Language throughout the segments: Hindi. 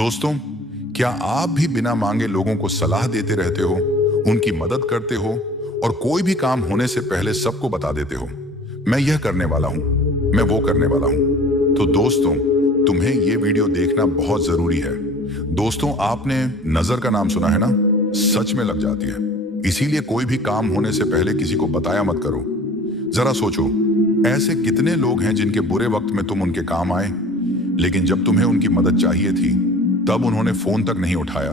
दोस्तों, क्या आप भी बिना मांगे लोगों को सलाह देते रहते हो, उनकी मदद करते हो और कोई भी काम होने से पहले सबको बता देते हो, मैं यह करने वाला हूं, मैं वो करने वाला हूं। तो दोस्तों, तुम्हें यह वीडियो देखना बहुत जरूरी है। दोस्तों, आपने नजर का नाम सुना है ना? सच में लग जाती है। इसीलिए कोई भी काम होने से पहले किसी को बताया मत करो। जरा सोचो, ऐसे कितने लोग हैं जिनके बुरे वक्त में तुम उनके काम आए, लेकिन जब तुम्हें उनकी मदद चाहिए थी तब उन्होंने फोन तक नहीं उठाया।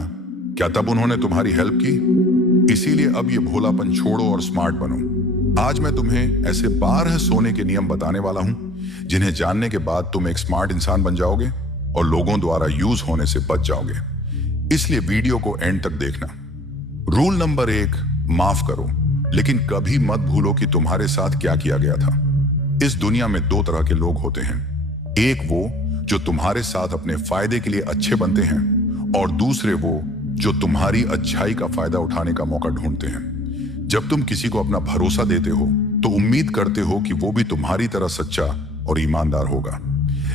क्या तब उन्होंने तुम्हारी हेल्प की? इसीलिए अब ये भोलापन छोड़ो और स्मार्ट बनो। आज मैं तुम्हें ऐसे 12 सोने के नियम बताने वाला हूं जिन्हें जानने के बाद तुम एक स्मार्ट इंसान बन जाओगे और लोगों द्वारा यूज होने से बच जाओगे। इसलिए वीडियो को एंड तक देखना। रूल नंबर 1, माफ करो, लेकिन कभी मत भूलो कि तुम्हारे साथ क्या किया गया था। इस दुनिया में 2 तरह के लोग होते हैं। एक वो जो तुम्हारे साथ अपने फायदे के लिए अच्छे बनते हैं और दूसरे वो जो तुम्हारी अच्छाई का फायदा उठाने का मौका ढूंढते हैं। जब तुम किसी को अपना भरोसा देते हो तो उम्मीद करते हो कि वो भी तुम्हारी तरह सच्चा और ईमानदार होगा,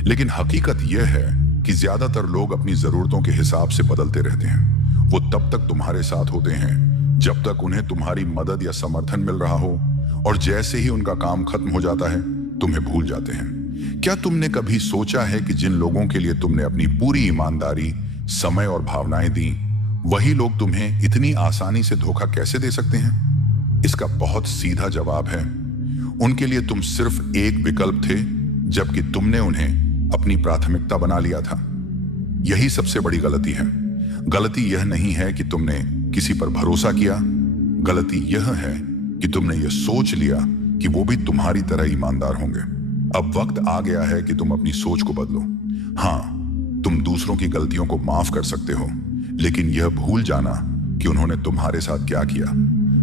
लेकिन हकीकत यह है कि ज्यादातर लोग अपनी जरूरतों के हिसाब से बदलते रहते हैं। वो तब तक तुम्हारे साथ होते हैं जब तक उन्हें तुम्हारी मदद या समर्थन मिल रहा हो, और जैसे ही उनका काम खत्म हो जाता है तुम्हें भूल जाते हैं। क्या तुमने कभी सोचा है कि जिन लोगों के लिए तुमने अपनी पूरी ईमानदारी, समय और भावनाएं दी, वही लोग तुम्हें इतनी आसानी से धोखा कैसे दे सकते हैं? इसका बहुत सीधा जवाब है, उनके लिए तुम सिर्फ एक विकल्प थे, जबकि तुमने उन्हें अपनी प्राथमिकता बना लिया था। यही सबसे बड़ी गलती है। गलती यह नहीं है कि तुमने किसी पर भरोसा किया, गलती यह है कि तुमने यह सोच लिया कि वो भी तुम्हारी तरह ईमानदार होंगे। अब वक्त आ गया है कि तुम अपनी सोच को बदलो। हाँ, तुम दूसरों की गलतियों को माफ कर सकते हो, लेकिन यह भूल जाना कि उन्होंने तुम्हारे साथ क्या किया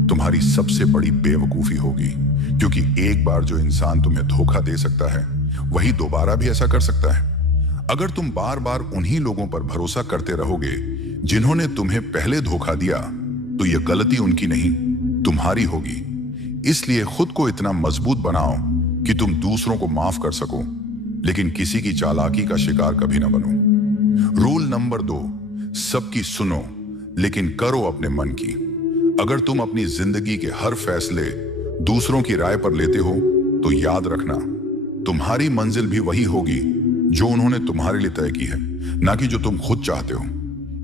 तुम्हारी सबसे बड़ी बेवकूफी होगी, क्योंकि एक बार जो इंसान तुम्हें धोखा दे सकता है वही दोबारा भी ऐसा कर सकता है। अगर तुम बार बार उन्हीं लोगों पर भरोसा करते रहोगे जिन्होंने तुम्हें पहले धोखा दिया, तो यह गलती उनकी नहीं, तुम्हारी होगी। इसलिए खुद को इतना मजबूत बनाओ कि तुम दूसरों को माफ कर सको, लेकिन किसी की चालाकी का शिकार कभी ना बनो। रूल नंबर 2, सबकी सुनो लेकिन करो अपने मन की। अगर तुम अपनी जिंदगी के हर फैसले दूसरों की राय पर लेते हो तो याद रखना, तुम्हारी मंजिल भी वही होगी जो उन्होंने तुम्हारे लिए तय की है, ना कि जो तुम खुद चाहते हो।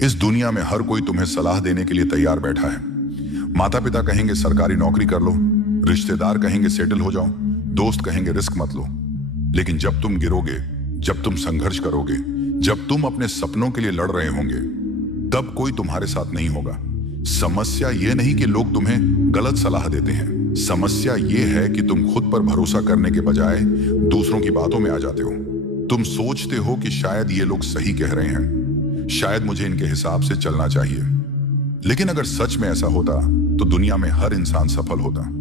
इस दुनिया में हर कोई तुम्हें सलाह देने के लिए तैयार बैठा है। माता पिता कहेंगे सरकारी नौकरी कर लो, रिश्तेदार कहेंगे सेटल हो जाओ, दोस्त कहेंगे रिस्क मत लो। लेकिन जब तुम गिरोगे, जब तुम संघर्ष करोगे, जब तुम अपने सपनों के लिए लड़ रहे होंगे, तब कोई तुम्हारे साथ नहीं होगा। समस्या यह नहीं कि लोग तुम्हें गलत सलाह देते हैं, समस्या यह है कि तुम खुद पर भरोसा करने के बजाय दूसरों की बातों में आ जाते हो। तुम सोचते हो कि शायद ये लोग सही कह रहे हैं, शायद मुझे इनके हिसाब से चलना चाहिए। लेकिन अगर सच में ऐसा होता तो दुनिया में हर इंसान सफल होता।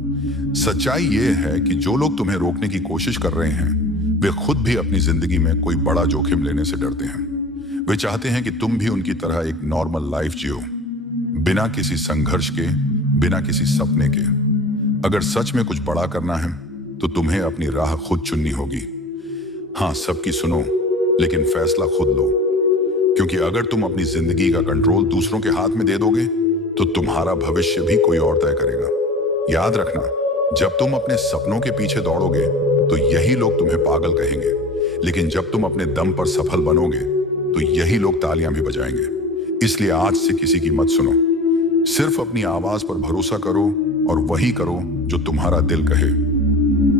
सच्चाई यह है कि जो लोग तुम्हें रोकने की कोशिश कर रहे हैं वे खुद भी अपनी जिंदगी में कोई बड़ा जोखिम लेने से डरते हैं। वे चाहते हैं कि तुम भी उनकी तरह एक नॉर्मल लाइफ जियो, बिना किसी संघर्ष के, बिना किसी सपने के। अगर सच में कुछ बड़ा करना है तो तुम्हें अपनी राह खुद चुननी होगी। हाँ, सबकी सुनो लेकिन फैसला खुद लो, क्योंकि अगर तुम अपनी जिंदगी का कंट्रोल दूसरों के हाथ में दे दोगे तो तुम्हारा भविष्य भी कोई और तय करेगा। याद रखना, जब तुम अपने सपनों के पीछे दौड़ोगे तो यही लोग तुम्हें पागल कहेंगे, लेकिन जब तुम अपने दम पर सफल बनोगे तो यही लोग तालियां भी बजाएंगे। इसलिए आज से किसी की मत सुनो, सिर्फ अपनी आवाज पर भरोसा करो और वही करो जो तुम्हारा दिल कहे।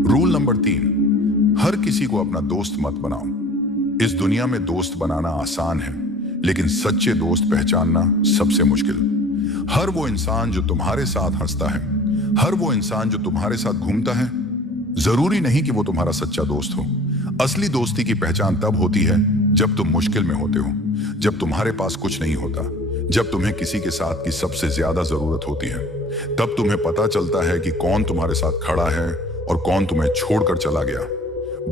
रूल नंबर 3, हर किसी को अपना दोस्त मत बनाओ। इस दुनिया में दोस्त बनाना आसान है, लेकिन सच्चे दोस्त पहचानना सबसे मुश्किल। हर वो इंसान जो तुम्हारे साथ हंसता है, हर वो इंसान जो तुम्हारे साथ घूमता है, जरूरी नहीं कि वो तुम्हारा सच्चा दोस्त हो। असली दोस्ती की पहचान तब होती है जब तुम मुश्किल में होते हो, जब तुम्हारे पास कुछ नहीं होता, जब तुम्हें किसी के साथ की सबसे ज्यादा जरूरत होती है। तब तुम्हें पता चलता है कि कौन तुम्हारे साथ खड़ा है और कौन तुम्हें छोड़कर चला गया।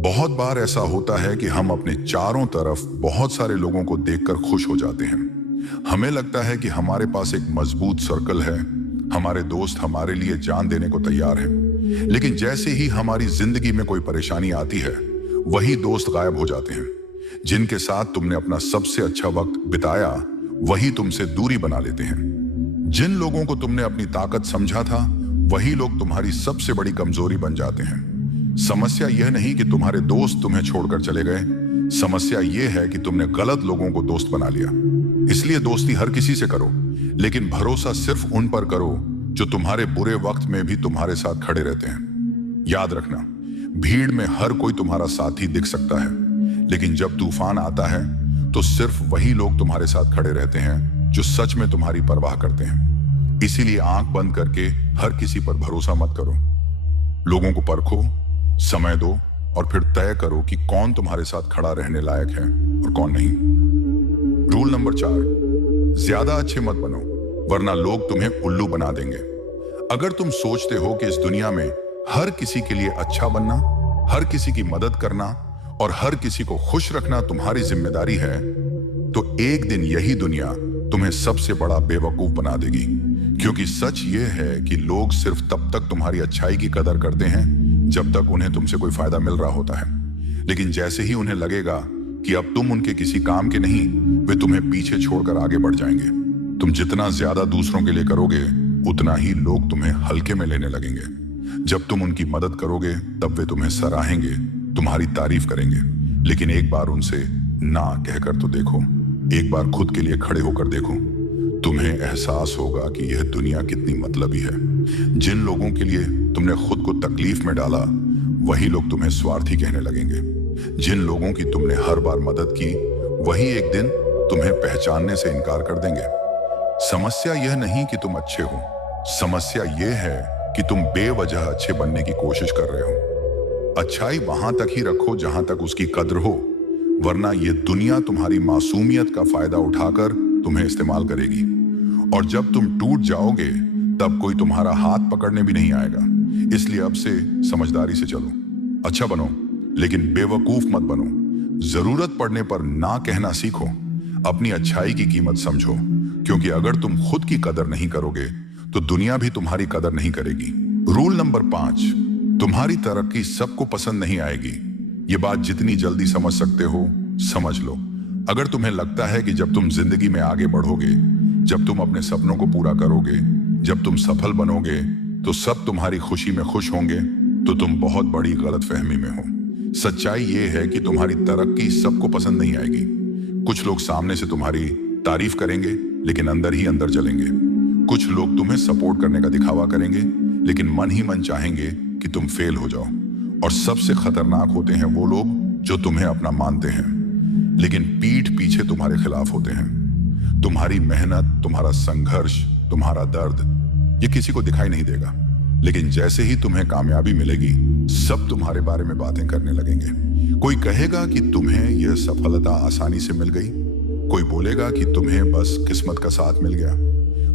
बहुत बार ऐसा होता है कि हम अपने चारों तरफ बहुत सारे लोगों को देखकर खुश हो जाते हैं। हमें लगता है कि हमारे पास एक मजबूत सर्कल है, हमारे दोस्त हमारे लिए जान देने को तैयार हैं। लेकिन जैसे ही हमारी जिंदगी में कोई परेशानी आती है, वही दोस्त गायब हो जाते हैं। जिनके साथ तुमने अपना सबसे अच्छा वक्त बिताया वही तुमसे दूरी बना लेते हैं। जिन लोगों को तुमने अपनी ताकत समझा था वही लोग तुम्हारी सबसे बड़ी कमजोरी बन जाते हैं। समस्या यह नहीं कि तुम्हारे दोस्त तुम्हें छोड़कर चले गए, समस्या यह है कि तुमने गलत लोगों को दोस्त बना लिया। इसलिए दोस्ती हर किसी से करो, लेकिन भरोसा सिर्फ उन पर करो जो तुम्हारे बुरे वक्त में भी तुम्हारे साथ खड़े रहते हैं। याद रखना, भीड़ में हर कोई तुम्हारा साथी दिख सकता है, लेकिन जब तूफान आता है तो सिर्फ वही लोग तुम्हारे साथ खड़े रहते हैं जो सच में तुम्हारी परवाह करते हैं। इसीलिए आंख बंद करके हर किसी पर भरोसा मत करो। लोगों को परखो, समय दो और फिर तय करो कि कौन तुम्हारे साथ खड़ा रहने लायक है और कौन नहीं। रूल नंबर 4, ज्यादा अच्छे मत बनो, वरना लोग तुम्हें उल्लू बना देंगे। अगर तुम सोचते हो कि इस दुनिया में हर किसी के लिए अच्छा बनना, हर किसी की मदद करना और हर किसी को खुश रखना तुम्हारी जिम्मेदारी है, तो एक दिन यही दुनिया तुम्हें सबसे बड़ा बेवकूफ बना देगी। क्योंकि सच ये है कि लोग सिर्फ तब तक तुम्हारी अच्छाई की कदर करते हैं जब तक उन्हें तुमसे कोई फायदा मिल रहा होता है। लेकिन जैसे ही उन्हें लगेगा कि अब तुम उनके किसी काम के नहीं, वे तुम्हें पीछे छोड़कर आगे बढ़ जाएंगे। तुम जितना ज्यादा दूसरों के लिए करोगे उतना ही लोग तुम्हें हल्के में लेने लगेंगे। जब तुम उनकी मदद करोगे तब वे तुम्हें सराहेंगे, तुम्हारी तारीफ करेंगे। लेकिन एक बार उनसे ना कहकर तो देखो, एक बार खुद के लिए खड़े होकर देखो, तुम्हें एहसास होगा कि यह दुनिया कितनी मतलबी है। जिन लोगों के लिए तुमने खुद को तकलीफ में डाला वही लोग तुम्हें स्वार्थी कहने लगेंगे। जिन लोगों की तुमने हर बार मदद की वही एक दिन तुम्हें पहचानने से इनकार कर देंगे। समस्या यह नहीं कि तुम अच्छे हो, समस्या यह है कि तुम बेवजह अच्छे बनने की कोशिश कर रहे हो। अच्छाई वहां तक ही रखो जहां तक उसकी कद्र हो, वरना यह दुनिया तुम्हारी मासूमियत का फायदा उठाकर तुम्हें इस्तेमाल करेगी। और जब तुम टूट जाओगे तब कोई तुम्हारा हाथ पकड़ने भी नहीं आएगा। इसलिए अब से समझदारी से चलो, अच्छा बनो लेकिन बेवकूफ मत बनो। जरूरत पड़ने पर ना कहना सीखो, अपनी अच्छाई की कीमत समझो, क्योंकि अगर तुम खुद की कदर नहीं करोगे तो दुनिया भी तुम्हारी कदर नहीं करेगी। रूल नंबर 5, तुम्हारी तरक्की सबको पसंद नहीं आएगी। ये बात जितनी जल्दी समझ सकते हो समझ लो। अगर तुम्हें लगता है कि जब तुम जिंदगी में आगे बढ़ोगे, जब तुम अपने सपनों को पूरा करोगे, जब तुम सफल बनोगे तो सब तुम्हारी खुशी में खुश होंगे, तो तुम बहुत बड़ी गलतफहमी में हो। सच्चाई ये है कि तुम्हारी तरक्की सबको पसंद नहीं आएगी। कुछ लोग सामने से तुम्हारी तारीफ करेंगे लेकिन अंदर ही अंदर जलेंगे। कुछ लोग तुम्हें सपोर्ट करने का दिखावा करेंगे लेकिन मन ही मन चाहेंगे कि तुम फेल हो जाओ। और सबसे खतरनाक होते हैं वो लोग जो तुम्हें अपना मानते हैं लेकिन पीठ पीछे तुम्हारे खिलाफ होते हैं। तुम्हारी मेहनत, तुम्हारा संघर्ष, तुम्हारा दर्द ये किसी को दिखाई नहीं देगा, लेकिन जैसे ही तुम्हें कामयाबी मिलेगी सब तुम्हारे बारे में बातें करने लगेंगे। कोई कहेगा कि तुम्हें यह सफलता आसानी से मिल गई, कोई बोलेगा कि तुम्हें बस किस्मत का साथ मिल गया।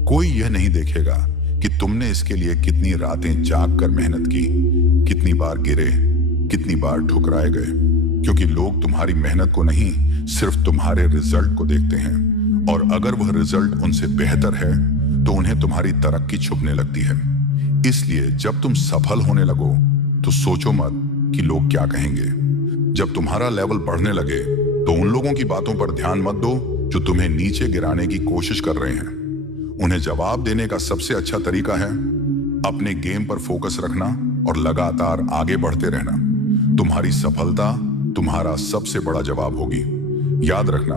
कोई यह नहीं देखेगा कि तुमने इसके लिए कितनी रातें जाग कर मेहनत की, कितनी बार गिरे, कितनी बार ठुकराए गए। क्योंकि लोग तुम्हारी मेहनत को नहीं, सिर्फ तुम्हारे रिजल्ट को देखते हैं। और अगर वह रिजल्ट उनसे बेहतर है तो उन्हें तुम्हारी तरक्की छुपने लगती है। इसलिए जब तुम सफल होने लगो तो सोचो मत कि लोग क्या कहेंगे। जब तुम्हारा लेवल बढ़ने लगे तो उन लोगों की बातों पर ध्यान मत दो जो तुम्हें नीचे गिराने की कोशिश कर रहे हैं। उन्हें जवाब देने का सबसे अच्छा तरीका है अपने गेम पर फोकस रखना और लगातार आगे बढ़ते रहना। तुम्हारी सफलता तुम्हारा सबसे बड़ा जवाब होगी। याद रखना,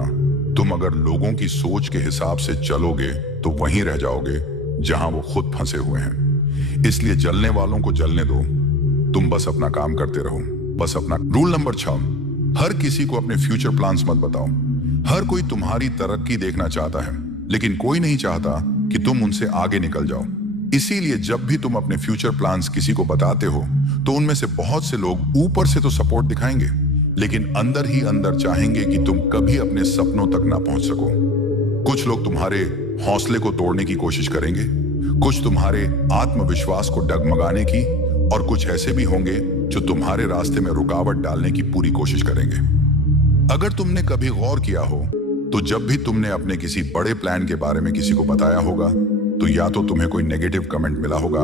तुम अगर लोगों की सोच के हिसाब से चलोगे तो वहीं रह जाओगे जहां वो खुद फंसे हुए हैं। इसलिए जलने वालों को जलने दो, तुम बस अपना काम करते रहो, बस अपना। रूल नंबर 6, हर किसी को अपने फ्यूचर प्लान्स मत बताओ। हर कोई तुम्हारी तरक्की देखना चाहता है लेकिन कोई नहीं चाहता कि तुम उनसे आगे निकल जाओ। इसीलिए जब भी तुम अपने फ्यूचर प्लान्स किसी को बताते हो तो उनमें से बहुत से लोग ऊपर से तो सपोर्ट दिखाएंगे लेकिन अंदर ही अंदर चाहेंगे कि तुम कभी अपने सपनों तक ना पहुंच सको। कुछ लोग तुम्हारे हौसले को तोड़ने की कोशिश करेंगे, कुछ तुम्हारे आत्मविश्वास को डगमगाने की, और कुछ ऐसे भी होंगे जो तुम्हारे रास्ते में रुकावट डालने की पूरी कोशिश करेंगे। अगर तुमने कभी गौर किया हो तो जब भी तुमने अपने किसी बड़े प्लान के बारे में किसी को बताया होगा तो या तो तुम्हें कोई नेगेटिव कमेंट मिला होगा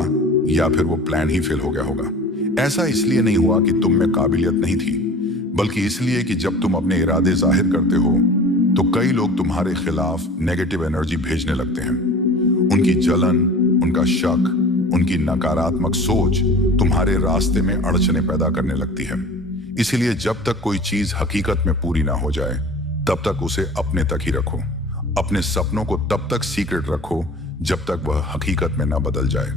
या फिर वो प्लान ही फेल हो गया होगा। ऐसा इसलिए नहीं हुआ कि तुम में काबिलियत नहीं थी, बल्कि इसलिए कि जब तुम अपने इरादे जाहिर करते हो तो कई लोग तुम्हारे खिलाफ नेगेटिव एनर्जी भेजने लगते हैं। उनकी जलन, उनका शक, उनकी नकारात्मक सोच तुम्हारे रास्ते में अड़चने पैदा करने लगती है। इसीलिए जब तक कोई चीज हकीकत में पूरी ना हो जाए तब तक उसे अपने तक ही रखो। अपने सपनों को तब तक सीक्रेट रखो जब तक वह हकीकत में ना बदल जाए।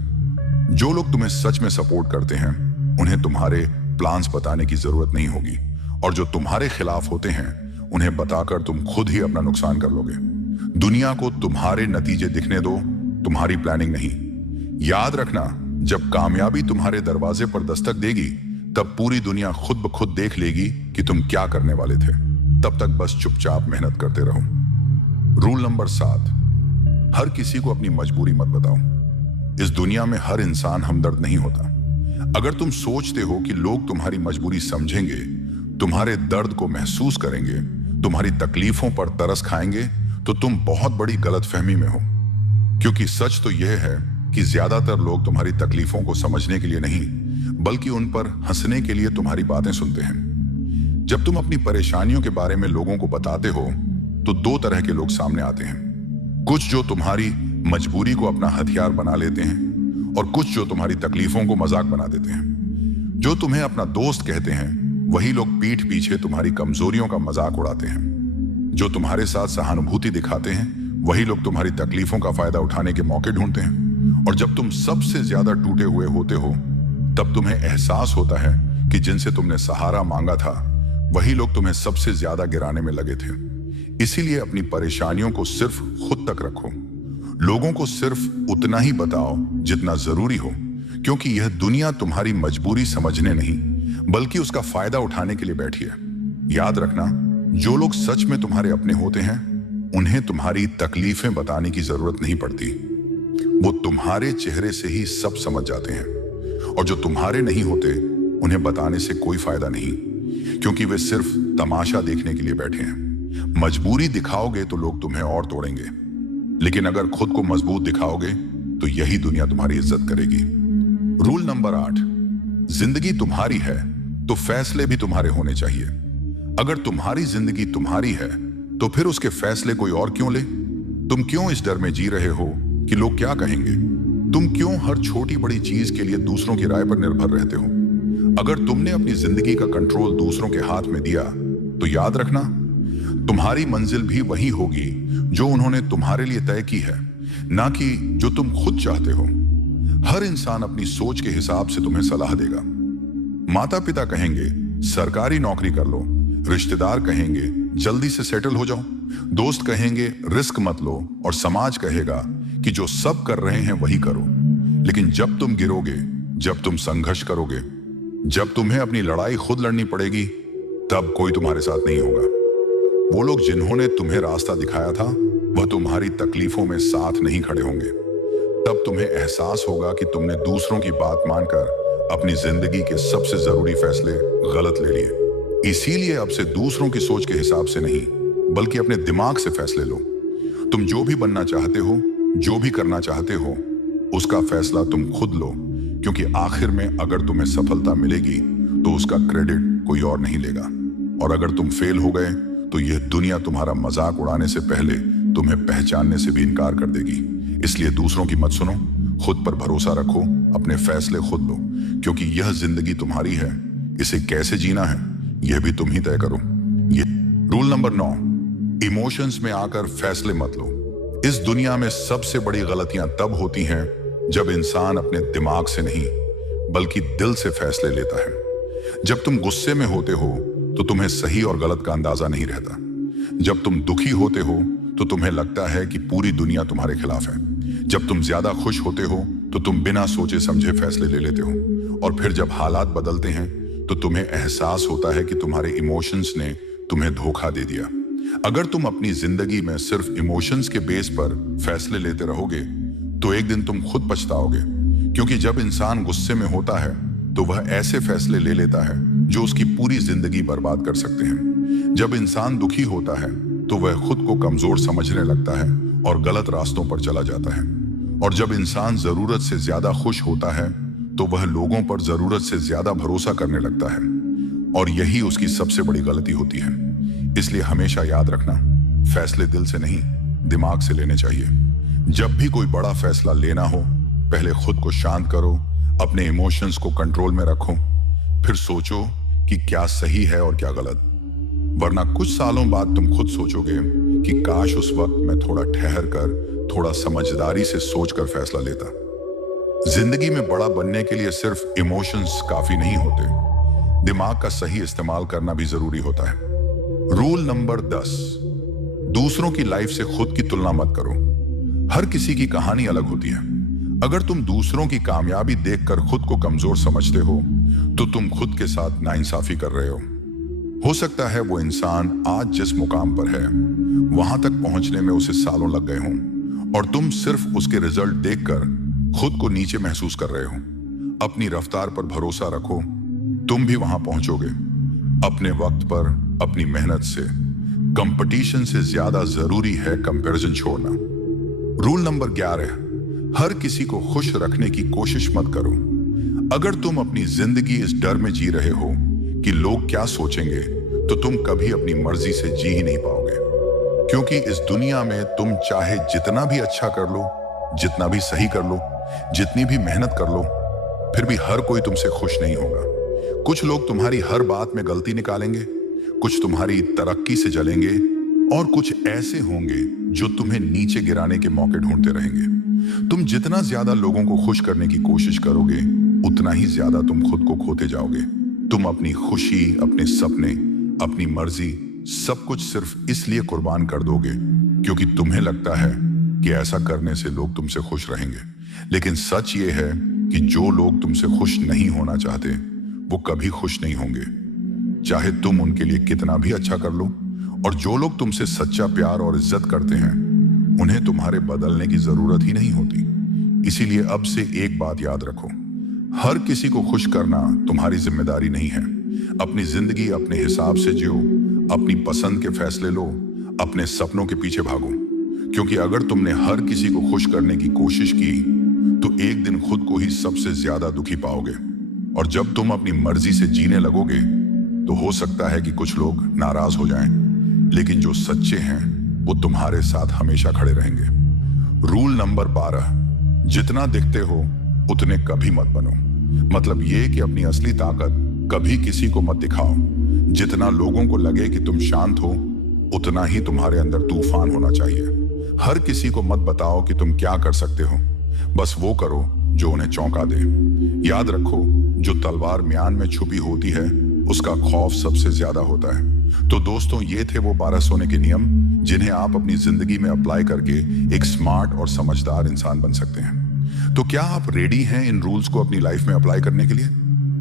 जो लोग तुम्हें सच में सपोर्ट करते हैं उन्हें तुम्हारे प्लान्स बताने की जरूरत नहीं होगी, और जो तुम्हारे खिलाफ होते हैं उन्हें बताकर तुम खुद ही अपना नुकसान कर लोगे। दुनिया को तुम्हारे नतीजे दिखने दो, तुम्हारी प्लानिंग नहीं। याद रखना, जब कामयाबी तुम्हारे दरवाजे पर दस्तक देगी तब पूरी दुनिया खुद ब खुद देख लेगी कि तुम क्या करने वाले थे। तब तक बस चुपचाप मेहनत करते रहो। रूल नंबर 7, हर किसी को अपनी मजबूरी मत बताओ। इस दुनिया में हर इंसान हमदर्द नहीं होता। अगर तुम सोचते हो कि लोग तुम्हारी मजबूरी समझेंगे, तुम्हारे दर्द को महसूस करेंगे, तुम्हारी तकलीफों पर तरस खाएंगे, तो तुम बहुत बड़ी गलतफहमी में हो। क्योंकि सच तो यह है कि ज्यादातर लोग तुम्हारी तकलीफों को समझने के लिए नहीं बल्कि उन पर हंसने के लिए तुम्हारी बातें सुनते हैं। जब तुम अपनी परेशानियों के बारे में लोगों को बताते हो तो दो तरह के लोग सामने आते हैं। कुछ जो तुम्हारी मजबूरी को अपना हथियार बना लेते हैं और कुछ जो तुम्हारी तकलीफों को मजाक बना देते हैं। जो तुम्हें अपना दोस्त कहते हैं वही लोग पीठ पीछे तुम्हारी कमजोरियों का मजाक उड़ाते हैं। जो तुम्हारे साथ सहानुभूति दिखाते हैं वही लोग तुम्हारी तकलीफों का फायदा उठाने के मौके ढूंढते हैं। और जब तुम सबसे ज्यादा टूटे हुए होते हो तब तुम्हें एहसास होता है कि जिनसे तुमने सहारा मांगा था वही लोग तुम्हें सबसे ज्यादा गिराने में लगे थे। इसीलिए अपनी परेशानियों को सिर्फ खुद तक रखो। लोगों को सिर्फ उतना ही बताओ जितना जरूरी हो, क्योंकि यह दुनिया तुम्हारी मजबूरी समझने नहीं बल्कि उसका फायदा उठाने के लिए बैठी है। याद रखना, जो लोग सच में तुम्हारे अपने होते हैं उन्हें तुम्हारी तकलीफें बताने की जरूरत नहीं पड़ती। वो तुम्हारे चेहरे से ही सब समझ जाते हैं। और जो तुम्हारे नहीं होते उन्हें बताने से कोई फायदा नहीं, क्योंकि वे सिर्फ तमाशा देखने के लिए बैठे हैं। मजबूरी दिखाओगे तो लोग तुम्हें और तोड़ेंगे, लेकिन अगर खुद को मजबूत दिखाओगे तो यही दुनिया तुम्हारी इज्जत करेगी। रूल नंबर 8, जिंदगी तुम्हारी है तो फैसले भी तुम्हारे होने चाहिए। अगर तुम्हारी जिंदगी तुम्हारी है तो फिर उसके फैसले कोई और क्यों ले? तुम क्यों इस डर में जी रहे हो कि लोग क्या कहेंगे? तुम क्यों हर छोटी बड़ी चीज के लिए दूसरों की राय पर निर्भर रहते हो? अगर तुमने अपनी जिंदगी का कंट्रोल दूसरों के हाथ में दिया तो याद रखना, तुम्हारी मंजिल भी वही होगी जो उन्होंने तुम्हारे लिए तय की है, ना कि जो तुम खुद चाहते हो। हर इंसान अपनी सोच के हिसाब से तुम्हें सलाह देगा। माता पिता कहेंगे सरकारी नौकरी कर लो, रिश्तेदार कहेंगे जल्दी से सेटल हो जाओ, दोस्त कहेंगे रिस्क मत लो, और समाज कहेगा कि जो सब कर रहे हैं वही करो। लेकिन जब तुम गिरोगे, जब तुम संघर्ष करोगे, जब तुम्हें अपनी लड़ाई खुद लड़नी पड़ेगी, तब कोई तुम्हारे साथ नहीं होगा। वो लोग जिन्होंने तुम्हें रास्ता दिखाया था वह तुम्हारी तकलीफों में साथ नहीं खड़े होंगे। तब तुम्हें एहसास होगा कि तुमने दूसरों की बात मानकर अपनी जिंदगी के सबसे जरूरी फैसले गलत ले लिए। इसीलिए अब से दूसरों की सोच के हिसाब से नहीं बल्कि अपने दिमाग से फैसले लो। तुम जो भी बनना चाहते हो, जो भी करना चाहते हो, उसका फैसला तुम खुद लो, क्योंकि आखिर में अगर तुम्हें सफलता मिलेगी तो उसका क्रेडिट कोई और नहीं लेगा। और अगर तुम फेल हो गए तो यह दुनिया तुम्हारा मजाक उड़ाने से पहले तुम्हें पहचानने से भी इनकार कर देगी। इसलिए दूसरों की मत सुनो, खुद पर भरोसा रखो, अपने फैसले खुद लो, क्योंकि यह जिंदगी तुम्हारी है। इसे कैसे जीना है यह भी तुम ही तय करो। ये रूल नंबर 9, इमोशंस में आकर फैसले मत लो। इस दुनिया में सबसे बड़ी गलतियां तब होती हैं जब इंसान अपने दिमाग से नहीं बल्कि दिल से फैसले लेता है। जब तुम गुस्से में होते हो तो तुम्हें सही और गलत का अंदाजा नहीं रहता। जब तुम दुखी होते हो तो तुम्हें लगता है कि पूरी दुनिया तुम्हारे खिलाफ है। जब तुम ज्यादा खुश होते हो तो तुम बिना सोचे समझे फैसले ले लेते हो। और फिर जब हालात बदलते हैं तो तुम्हें एहसास होता है कि तुम्हारे इमोशंस ने तुम्हें धोखा दे दिया। अगर तुम अपनी जिंदगी में सिर्फ इमोशंस के बेस पर फैसले लेते रहोगे तो एक दिन तुम खुद पछताओगे, क्योंकि जब इंसान गुस्से में होता है तो वह ऐसे फैसले ले लेता है जो उसकी पूरी जिंदगी बर्बाद कर सकते हैं। जब इंसान दुखी होता है तो वह खुद को कमजोर समझने लगता है और गलत रास्तों पर चला जाता है। और जब इंसान जरूरत से ज्यादा खुश होता है तो वह लोगों पर जरूरत से ज्यादा भरोसा करने लगता है। और यही उसकी सबसे बड़ी गलती होती है। इसलिए हमेशा याद रखना, फैसले दिल से नहीं, दिमाग से लेने चाहिए। जब भी कोई बड़ा फैसला लेना हो, पहले खुद को शांत करो, अपने इमोशंस को कंट्रोल में रखो, फिर सोचो कि क्या सही है और क्या गलत। वरना कुछ सालों बाद तुम खुद सोचोगे कि काश उस वक्त मैं थोड़ा ठहर कर, थोड़ा समझदारी से सोचकर फैसला लेता। जिंदगी में बड़ा बनने के लिए सिर्फ इमोशंस काफी नहीं होते, दिमाग का सही इस्तेमाल करना भी जरूरी होता है। रूल नंबर 10, दूसरों की लाइफ से खुद की तुलना मत करो। हर किसी की कहानी अलग होती है। अगर तुम दूसरों की कामयाबी देखकर खुद को कमजोर समझते हो, तो तुम खुद के साथ नाइंसाफी कर रहे हो सकता है वो इंसान आज जिस मुकाम पर है, वहां तक पहुंचने में उसे सालों लग गए हों, और तुम सिर्फ उसके रिजल्ट देखकर खुद को नीचे महसूस कर रहे हो। अपनी रफ्तार पर भरोसा रखो, तुम भी वहां पहुंचोगे, अपने वक्त पर, अपनी मेहनत से। कंपटीशन से ज्यादा जरूरी है कंपैरिजन छोड़ना। रूल नंबर 11, हर किसी को खुश रखने की कोशिश मत करो। अगर तुम अपनी जिंदगी इस डर में जी रहे हो कि लोग क्या सोचेंगे, तो तुम कभी अपनी मर्जी से जी ही नहीं पाओगे। क्योंकि इस दुनिया में तुम चाहे जितना भी अच्छा कर लो, जितना भी सही कर लो, जितनी भी मेहनत कर लो, फिर भी हर कोई तुमसे खुश नहीं होगा। कुछ लोग तुम्हारी हर बात में गलती निकालेंगे, कुछ तुम्हारी तरक्की से जलेंगे, और कुछ ऐसे होंगे जो तुम्हें नीचे गिराने के मौके ढूंढते रहेंगे। तुम जितना ज्यादा लोगों को खुश करने की कोशिश करोगे, उतना ही ज्यादा तुम खुद को खोते जाओगे। तुम अपनी खुशी, अपने सपने, अपनी मर्जी, सब कुछ सिर्फ इसलिए कुर्बान कर दोगे क्योंकि तुम्हें लगता है कि ऐसा करने से लोग तुमसे खुश रहेंगे। लेकिन सच ये है कि जो लोग तुमसे खुश नहीं होना चाहते, वो कभी खुश नहीं होंगे, चाहे तुम उनके लिए कितना भी अच्छा कर लो। और जो लोग तुमसे सच्चा प्यार और इज्जत करते हैं, उन्हें तुम्हारे बदलने की जरूरत ही नहीं होती। इसीलिए अब से एक बात याद रखो, हर किसी को खुश करना तुम्हारी जिम्मेदारी नहीं है। अपनी जिंदगी अपने हिसाब से जियो, अपनी पसंद के फैसले लो, अपने सपनों के पीछे भागो। क्योंकि अगर तुमने हर किसी को खुश करने की कोशिश की, तो एक दिन खुद को ही सबसे ज्यादा दुखी पाओगे। और जब तुम अपनी मर्जी से जीने लगोगे, तो हो सकता है कि कुछ लोग नाराज हो जाएं, लेकिन जो सच्चे हैं वो तुम्हारे साथ हमेशा खड़े रहेंगे। रूल नंबर 12, जितना दिखते हो उतने कभी मत बनो। मतलब ये कि अपनी असली ताकत कभी किसी को मत दिखाओ। जितना लोगों को लगे कि तुम शांत हो, उतना ही तुम्हारे अंदर तूफान होना चाहिए। हर किसी को मत बताओ कि तुम क्या कर सकते हो, बस वो करो जो उन्हें चौंका दे। याद रखो, जो तलवार म्यान में छुपी होती है, उसका खौफ सबसे ज्यादा होता है। तो दोस्तों, ये थे वो 12 सोने के नियम जिन्हें आप अपनी जिंदगी में अप्लाई करके एक स्मार्ट और समझदार इंसान बन सकते हैं। तो क्या आप रेडी हैं इन रूल्स को अपनी लाइफ में अप्लाई करने के लिए?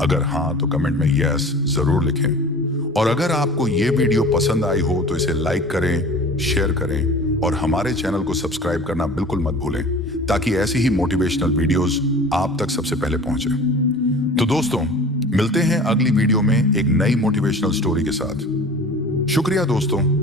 अगर हाँ, तो कमेंट में यस जरूर लिखें। और अगर आपको ये वीडियो पसंद आई हो तो इसे लाइक करें, शेयर करें, और हमारे चैनल को सब्सक्राइब करना बिल्कुल मत भूलें, ताकि ऐसी ही मोटिवेशनल वीडियोस आप तक सबसे पहले पहुंचे। तो दोस्तों, मिलते हैं अगली वीडियो में एक नई मोटिवेशनल स्टोरी के साथ। शुक्रिया दोस्तों।